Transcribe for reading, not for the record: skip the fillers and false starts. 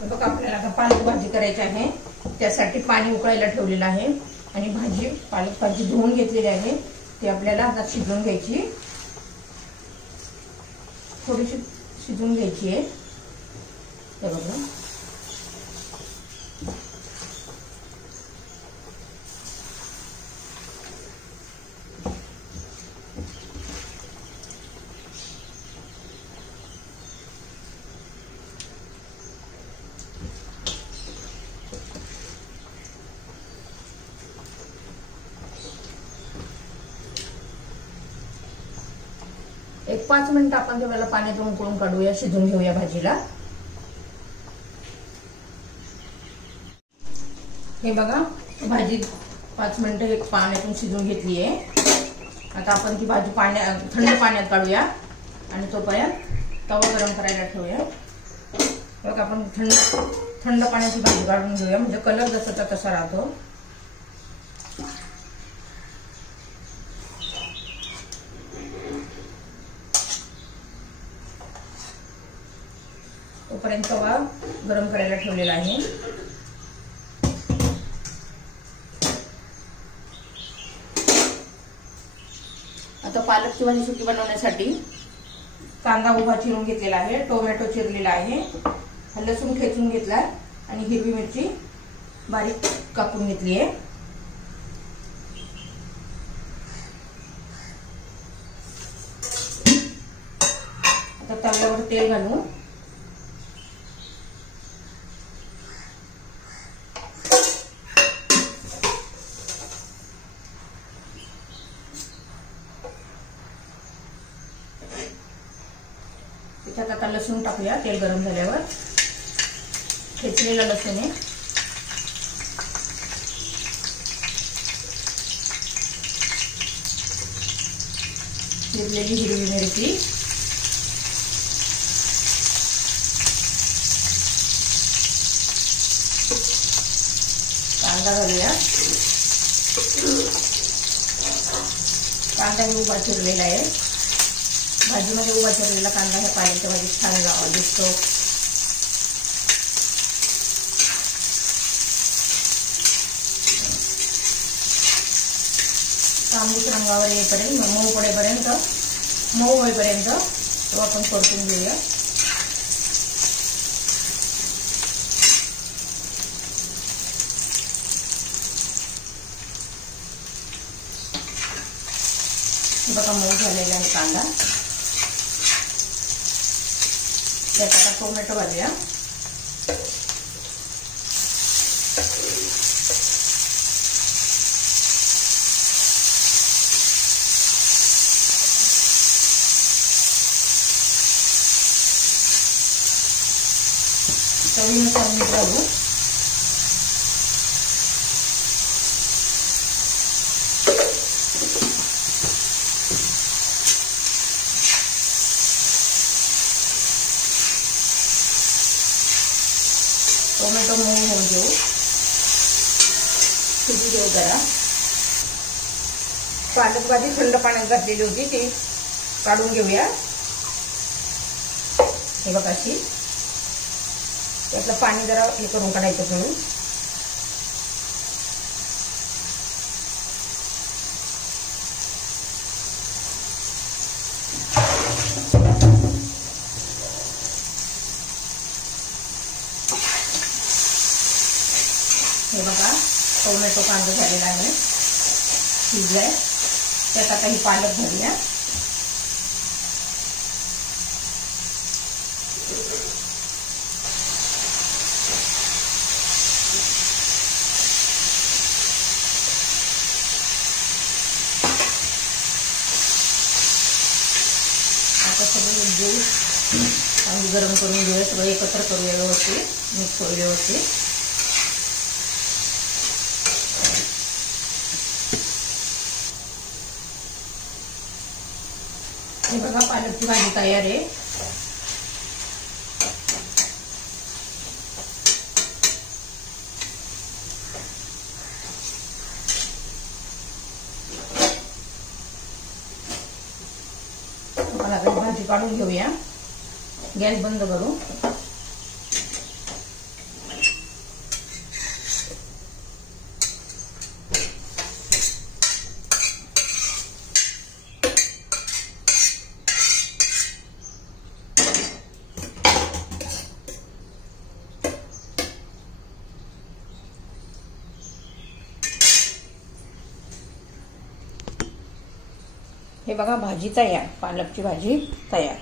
बघा आपल्याला आता पालक भाजी करायची आहे, त्यासाठी पाणी उकळायला ठेवलेलं आहे आणि पालक भाजी धुवून घेतलेली आहे, ती आपल्याला आता शिजवून घ्यायची, थोडीशी शिजवून घ्यायची आहे। हे बघा एक 5 मिनिट आपण त्याला पाण्यातून उकळून काढूया, शिजवून घेऊया भाजीला। हे बघा भाजी 5 मिनिट पाण्यातून शिजवून घेतली आहे। आता आपण ती भाजी थंड पाण्यात काढूया आणि तोपर्यंत तवा गरम करायला ठेवूया। बघा आपण थंड पाण्याची भाजी काढून घेऊया, म्हणजे कलर जसाचा तसा राहतो। तोपर्यंत तवा गरम करायला ठेवलेला आहे। आता पालकची भाजी सुकी बनवण्यासाठी कांदा उभा चिरून घेतलेला आहे, टोमॅटो चिरलेला आहे, लसूण ठेचून घेतलाय आणि हिरवी मिरची बारीक कापून घेतली आहे। आता तव्यावर तेल घालून त्यात आता लसूण टाकूया। तेल गरम झाल्यावर ठेचलेला लसूण आहे, चिरलेली हिरवी मिरची, कांदा घालूया। कांदा उभा चिरलेला आहे, भाजीमध्ये उभा चिरलेला कांदा ह्या पालकच्या भाजीत छान दिसतो। तांबूस रंगावर येईपर्यंत, मऊ होईपर्यंत तो आपण परतून घेऊया। बघा मऊ झालेला आहे कांदा। त्यात आता टोमॅटो घालूया। चवीनुसार मीठ घालू। टोमॅटो मऊ होऊन देऊ, शिजू देऊ जरा। पालक भाजी थंड पाण्यात घातलेली होती, ती काढून घेऊया। हे बघा अशी त्यातलं पाणी जरा हे करून काढायचं म्हणून। हे बघा टोमॅटो कांदा झालेला आहे, शिजलाय। त्यात आता ही पालक घालूया। आता सगळं घेऊ आणि गरम करून घेऊया, सगळं एकत्र करूया व्यवस्थित, मिक्स होईल व्यवस्थित। हे बघा पालकची भाजी तयार आहे। भाजी काढून घेऊया, गॅस बंद करू। हे बघा भाजी तयार, पालकची भाजी तयार.